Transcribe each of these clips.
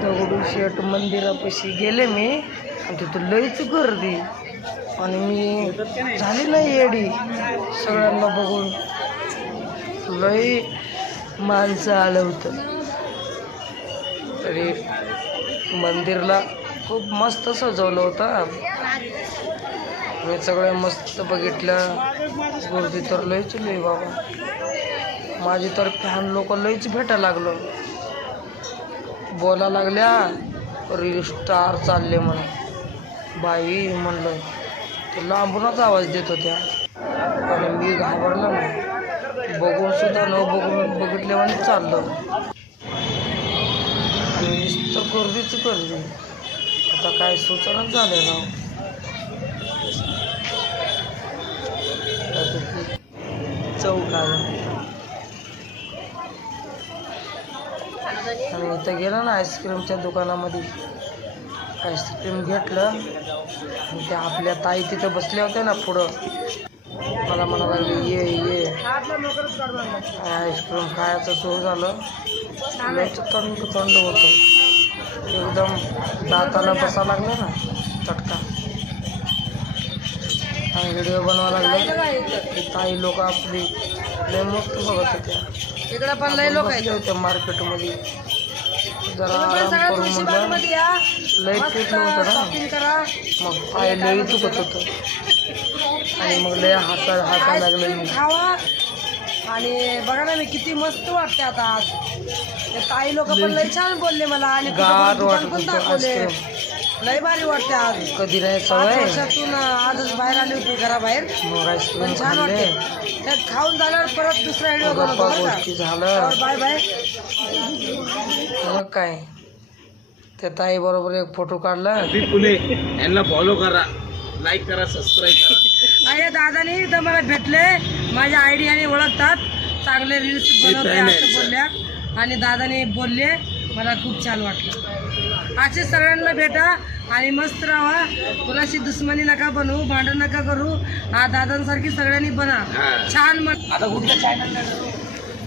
दगडूशेठ मंदिरापाशी गेले मी. आणि तिथं लईच गर्दी. आणि मी झाली नाही येडी सगळ्यांना बघून. लई माणसं आलं होतं. तरी मंदिरला खूप मस्त सजवलं होतं. मी सगळं मस्त बघितलं गर्दी तर लईच लई बाबा. माझी तर फॅन लोक लईच भेटायला लागलो. बोला लागल्या रील स्टार चालले म्हणून. बाई म्हणलं ते लांबूनच आवाज देत होत्या. आणि मी घाबरलो ना बघून सुद्धा न बघून बघितल्यावर चाललं. आणि नुसतं गर्दीच गर्दी. आता काय सूचनाच झाले ना? चौक आणि इथं गेलं ना आईस्क्रीमच्या दुकानामध्ये. आईस्क्रीम घेतलं. आणि त्या आपल्या ताई तिथं बसल्या होत्या ना पुढं. मला म्हणा लागली ये ये. आईस्क्रीम खायचं सुरू झालं. थंड थंड होतं. एकदम दाताला बसा लागलं ना चटका. व्हिडिओ बनवा लागले. की ताई लोक आपली लय मस्त बघत होत्या. इकडे पण लय लोक होत्या मार्केटमध्ये. जरा लय पीठ नव्हतं ना. मग पाय होतं. आणि मग लय हसा हसा लागले खावा. आणि बघा ना मी किती मस्त वाटते आता आज. ताई लोक पण लय छान बोलले मला आणि गार वाटत होतं लय भारी वाटते आज. कधी नाही पाच सवय वर्षातून आजच बाहेर आली होती घराबाहेर. मग आईस्क्रीम पण छान खाल्ले. वाटते. त्यात खाऊन झाल्यावर परत दुसरा व्हिडिओ बनवतो गप्पा गोष्टी झालं. बाय बाय मग काय? त्या ताई बरोबर एक फोटो काढला. फुले यांना फॉलो करा. लाईक करा सबस्क्राईब करा. आणि दादानी इथं मला भेटले. माझ्या आयडियाने ओळखतात. चांगले रील्स बनवते असं. बोलल्या. आणि दादाने बोलले मला खूप छान वाटलं. असे सगळ्यांना भेटा. आणि मस्त राहा. कुणाशी दुश्मनी नका बनवू भांडण नका करू. हा दादांसारखी सगळ्यांनी बना. छान म्हण आता कुठल्या चॅनल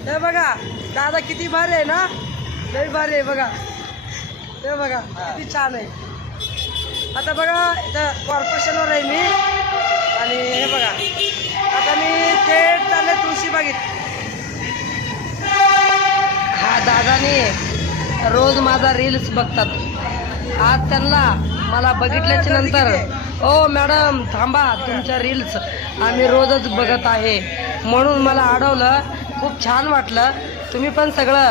हे बघा दादा किती भारी आहे ना? लई भारी आहे बघा. हे बघा किती छान आहे. आता बघा इथं कॉर्पोरेशनवर आहे मी. आणि हे बघा आता मी थेट चालले तुळशी बागेत. हा दादाने रोज माझा रील्स बघतात. आज त्यांना मला बघितल्याच्या नंतर ओ मॅडम थांबा तुमच्या रील्स आम्ही रोजच बघत आहे. म्हणून मला अडवलं खूप छान वाटलं. तुम्ही पण सगळं